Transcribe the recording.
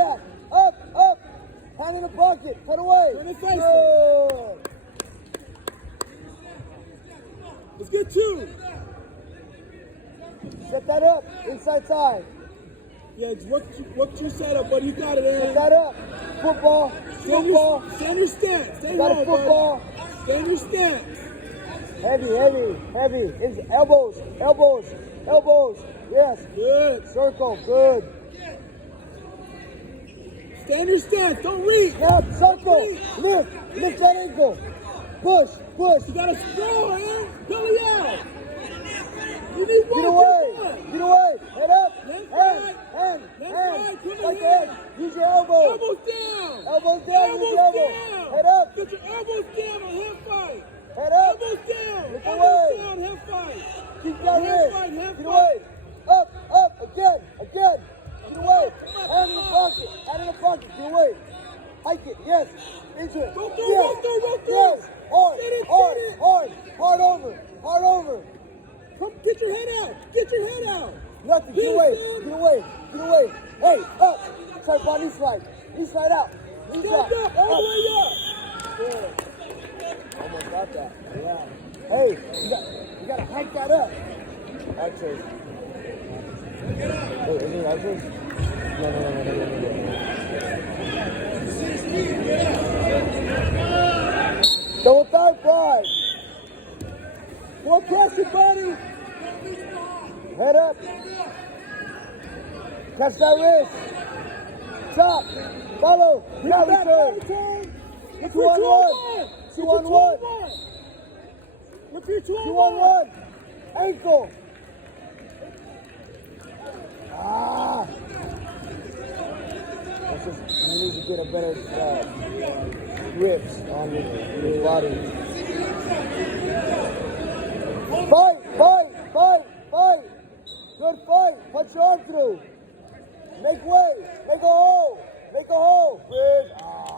that. Up, up. Hand in the pocket. Put away. Turn it face. Good. Let's get two. Set that up. Inside side. Yeah, work your setup, buddy. You got it, Aaron. Set that up. Football. Football. Stay in your stance. Stay Got a home, football. buddy. Stay in your stance. Heavy, heavy, heavy. It's elbows, elbows, elbows. Yes. Good. Circle. Good. Stay in your stance. Don't reach. Snap. Circle. Lift. Lift that ankle. Push. Push. You gotta sprawl, Aaron. Belly out. You need one. Get away. Get away. Head up. Left Hand. side. Hand. Left Hand. side. Put your Like hand. that. Use your elbow. Elbows down. Elbows down. Use Elbows your elbow. down. Head up. Get your elbows down on hip fight. Head up. Elbows down. Look Elbows away. down. Hip fight. Keep that Hand wrist. fight, hand Get fight. away. Up. Up. Again. Again. Get away. Hand in the pocket. Hand in the pocket. Get away. Hike it. Yes. Into it. Go through, Yes. go through, go through. Yes. Hard. Get it, Hard. get it. Hard. Hard over. Hard over. Come, get your head out. Get your head out. Nothing. Get away. Get away. Get away. Hey. Up. Side by knee slide. Knee slide out. Knee Stand slide. up. All the way up. Good. Almost got that. Yeah. Hey. You got to hike that up. Archers. Wait, is it archers? No. Double thigh five. Well, catch it, buddy. Head up. Catch that wrist. Chop. Follow. Now return. 2-on-1. 2-on-1. Look for your 2-on-1. 2-on-1. Ankle. Ah. That's just, you need to get a better grips on your body. Fight. Good fight. Punch your arm through. Make way. Make a hole. Make a hole. Bridge. Ah.